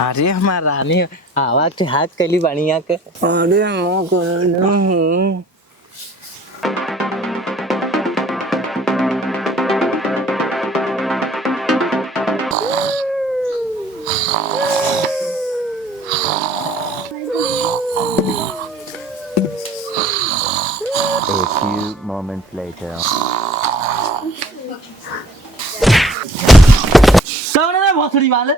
अरे हमार रानी आवाज के हाथ कली बढ़िया के अरे मो को A few moments later. कौन है भोसड़ी वाले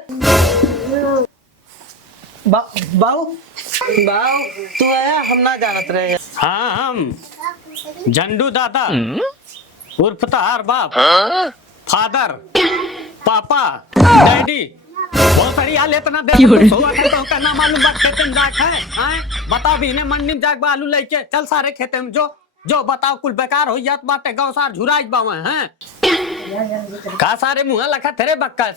बाऊ तू आया हम ना जानत रहे। हाँ हम झंडू दादा उर्फ तहार बाप फादर पापा डैडी भोसड़ी आले इतना देर सोवा के तो करना मालूम बात खेते में जाक है हैं बता भी ने मंडी में जाक बा आलू लेके चल सारे खेते में जो बताओ कुल बेकार हो जात बाटे गांव सार झुराई बावे हैं का सारे मुंह लखा तेरे बक्का है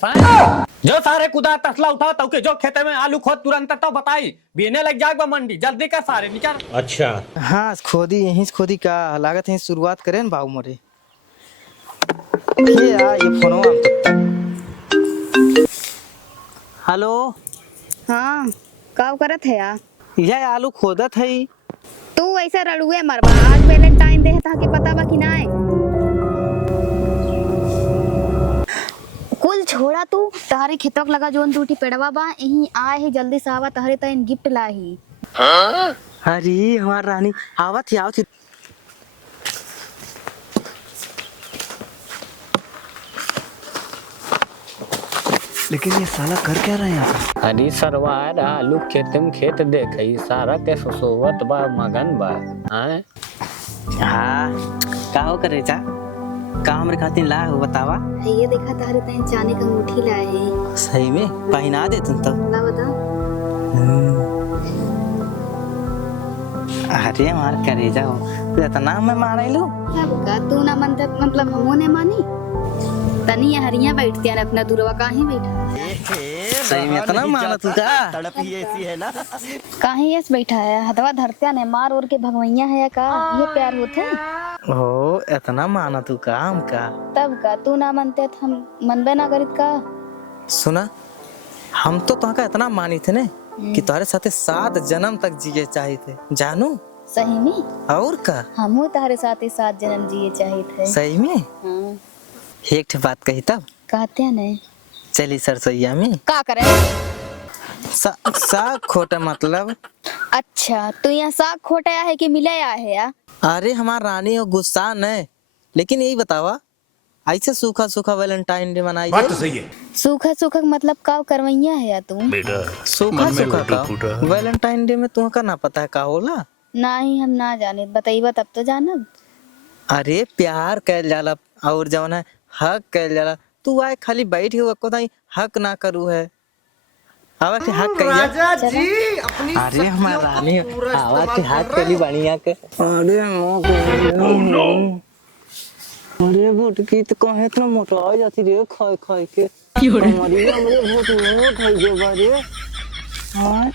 जो सारे कुदा तसला उठा तो के जो खेते में आलू खोद तुरंत तो बताई बीने लग जाएगा बा मंडी जल्दी का सारे निकल। अच्छा हाँ खोदी यहीं से खोदी का लागत है शुरुआत करें न बाबू मोरे ये फोनो हेलो हाँ का करत है या यह आलू खोदत है तू ऐसे रड़ुए मरबा आज वैलेंटाइन डे था कि पता बा कि ना है कुल छोड़ा तू तहरे खेतक लगा जोन टूटी पेड़वा बा यहीं आए है जल्दी से आवा तहरे तइन गिफ्ट लाही। अरे हमार रानी आवत ही आवत लेकिन ये साला कर क्या रहा है यहाँ पे? अरे सरवार आलू खेते में खेत देखई सारा के सोवत बा मगन बा हैं हाँ का हो करे जा का हमरे खातिर ला हो बतावा ये देखा तहरे तइन चांदी का अंगूठी लाए है सही में पहना दे तुम तो ला बता। अरे मार करे जाओ तू इतना मैं मारे लो का तू ना मन मतलब हमो ने मानी तनी हरिया बैठते हैं अपना दूरवा काहे बैठा सही में इतना माना तू का तड़प ही ऐसी है ना। काहे ऐसे बैठा है हथवा धरते ने मार और के भगवैया है का ये प्यार होते ओ इतना माना तू का हम का तब का तू ना मनते हम मनबे ना करित का सुना हम तो तुमका इतना मानी थे ने कि तुम्हारे साथे 7 जन्म तक जिए चाहिए थे जानू सही में और का हमहू तारे साथ ही 7 जन्म जिए चाहिए थे सही में हाँ। एक ठे बात कही तब कहते हैं नहीं चली सरसोईया में का करे सा खोटा मतलब अच्छा तू यहाँ साग खोटा है कि मिला है या अरे हमार रानी और गुस्सा न लेकिन यही बतावा ऐसे सूखा सूखा वैलेंटाइन डे मनाई बात तो सही है। सूखा सूखा मतलब का करवैया है या तू सूखा सूखा का वैलेंटाइन डे में तुमका ना पता है का होला ना ही हम ना जाने बताइबा तब तो जानब। अरे प्यार कैल जाला और जवन है हक कैल जाला तू आए खाली बैठ हो को ताई हक ना करू है आवा के हक कहिया राजा जी अपनी अरे हमार रानी आवा के हाथ कली बढ़िया के अरे मो को अरे बोट की तो कहे इतना मोटा हो जाती रे खाए खाए के हमारी हमरे बोट मोट है जे बारे हां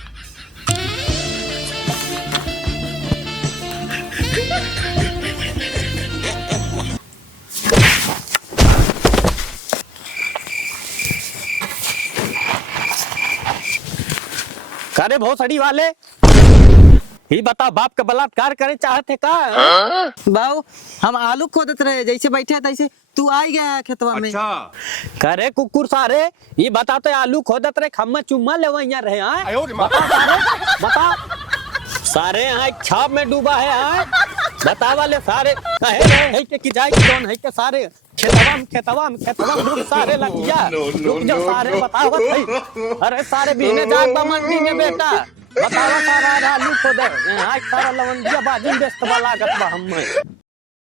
करे भोसड़ी वाले ही बता बाप का बलात्कार करे चाहते का बाऊ हम आलू खोदत रहे जैसे बैठे तैसे तू आई गया खेतवा में अच्छा करे कुकुर सारे ये बताते आलू खोदत रहे खम्मा चुम्मा लेवैया रहे हैं बता सारे बता सारे यहाँ छाप में डूबा है बता वाले सारे कहे रहे है कि जाए कि कौन है के सारे खेतवा में डूब सारे लग गया रुक जा सारे बतावत है अरे सारे बीने जात बा मंडी में बेटा बतावा सारा आलू खोदे आज सारा लवंडिया बाजी बेचत वाला लागत बा हम